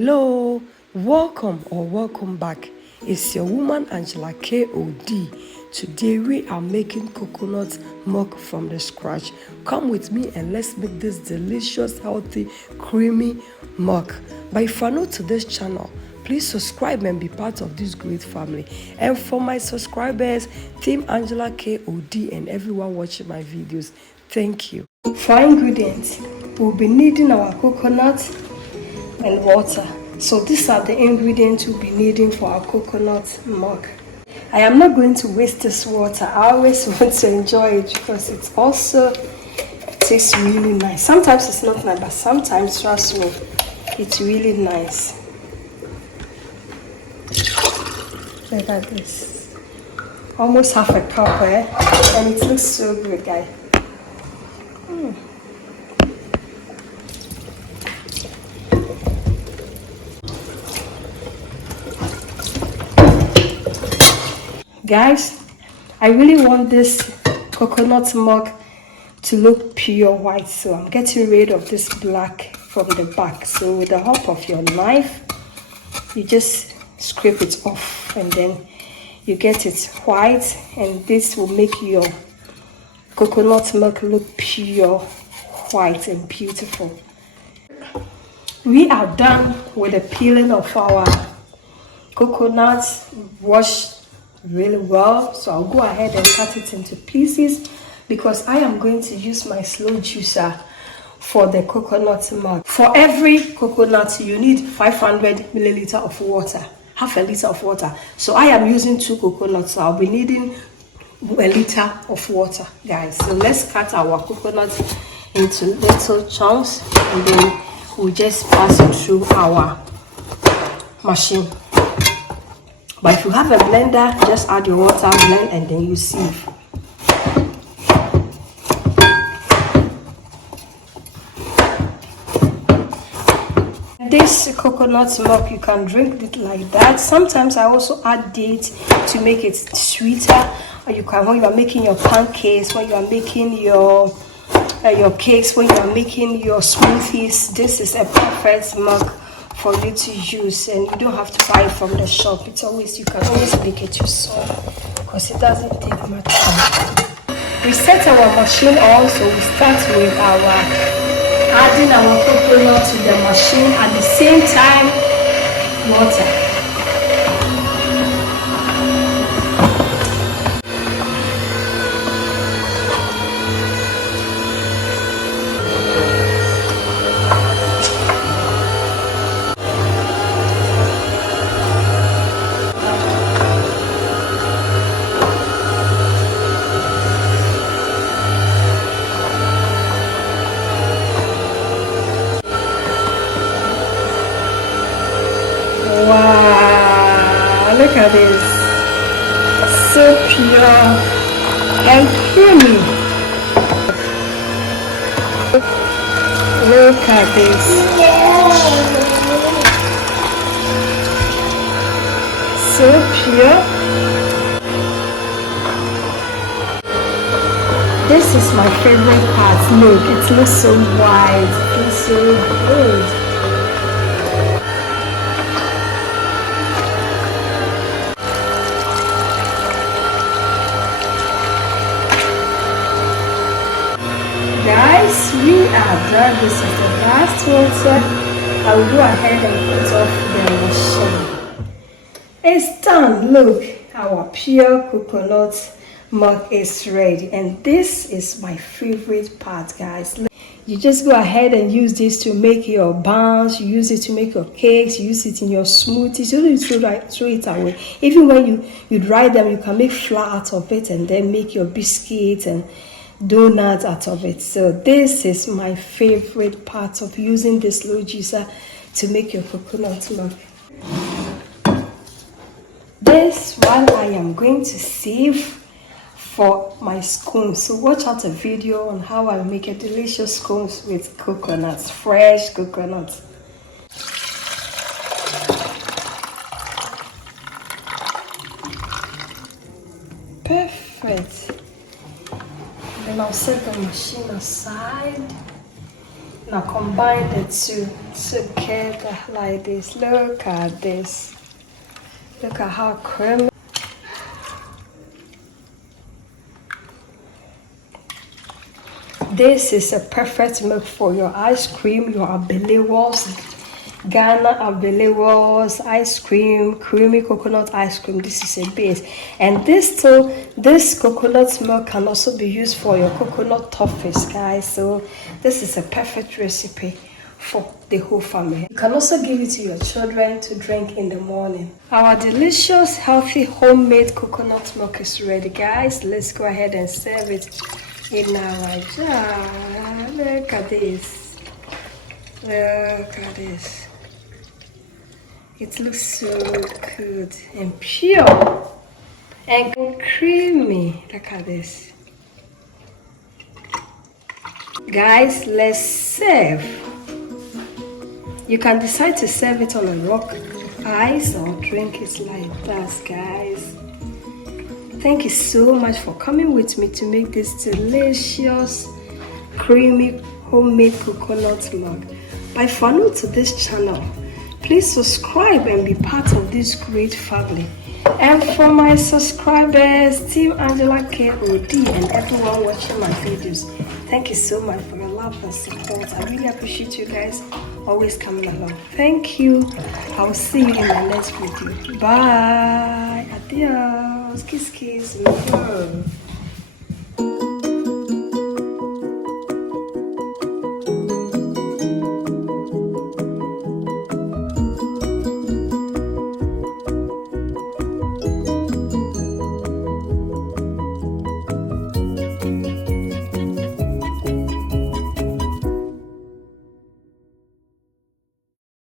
Hello, welcome back. It's your woman Angela KOD. Today we are making coconut milk from the scratch. Come with me and let's make this delicious, healthy, creamy milk. But if you're new to this channel, please subscribe and be part of this great family. And for my subscribers, Team Angela KOD and everyone watching my videos, thank you. For ingredients, we'll be needing our coconut and water. So these are the ingredients we'll be needing for our coconut milk. I am not going to waste this water. I always want to enjoy it because it also tastes really nice. Sometimes it's not nice, but sometimes, trust me, it's really nice. Look at this. Almost half a cup, and it looks so good, guys. Guys, I really want this coconut milk to look pure white, so I'm getting rid of this black from the back. So with the help of your knife, you just scrape it off and then you get it white, and this will make your coconut milk look pure white and beautiful. We are done with the peeling of our coconut. Washed really well, so I'll go ahead and cut it into pieces because I am going to use my slow juicer for the coconut milk. For every coconut you need 500 milliliter of water, half a liter of water. So I am using 2 coconuts, so I'll be needing a liter of water, guys. So let's cut our coconut into little chunks and then we'll just pass it through our machine. But if you have a blender, just add your water, blend, and then you sieve. This coconut milk, you can drink it like that. Sometimes I also add dates to make it sweeter. Or you can, when you are making your pancakes, when you are making your cakes, when you are making your smoothies, this is a perfect milk for you to use, and you don't have to buy it from the shop. It's always, you can always make it yourself because it doesn't take much time. We set our machine on, so we start with adding our coconut to the machine at the same time water. Wow, look at this. So pure and creamy. Look at this. So pure. This is my favorite part. Look, it looks so white. It looks so good. Guys, we are done. This is the last water. I will go ahead and put off the machine. It's done. Look, our pure coconut milk is ready, and this is my favorite part, guys. You just go ahead and use this to make your buns, you use it to make your cakes, you use it in your smoothies. You don't throw it away. Even when you dry them, you can make flour out of it and then make your biscuits and donuts out of it. So this is my favorite part of using this slow juicer to make your coconut milk. This one I am going to save for my scones. So watch out a video on how I make a delicious scones with coconuts, fresh coconuts. Perfect. Then I'll set the machine aside Now combine the two together like this. Look at this. Look at how creamy. This is a perfect milk for your ice cream, your abelewos, Ghana abelewos, ice cream, creamy coconut ice cream. This is a base. And this coconut milk can also be used for your coconut toffees, guys. So this is a perfect recipe for the whole family. You can also give it to your children to drink in the morning. Our delicious, healthy, homemade coconut milk is ready, guys. Let's go ahead and serve it in our jar. Look at this. Look at this. It looks so good and pure and creamy. Look at this. Guys, let's serve. You can decide to serve it on a rock ice or drink it like that, guys. Thank you so much for coming with me to make this delicious, creamy, homemade coconut milk. But if you're new to this channel, please subscribe and be part of this great family. And for my subscribers, Team Angela KOD and everyone watching my videos, thank you so much for your love and support. I really appreciate you guys always coming along. Thank you. I will see you in my next video. Bye. Adios. Kiss, kiss. Love.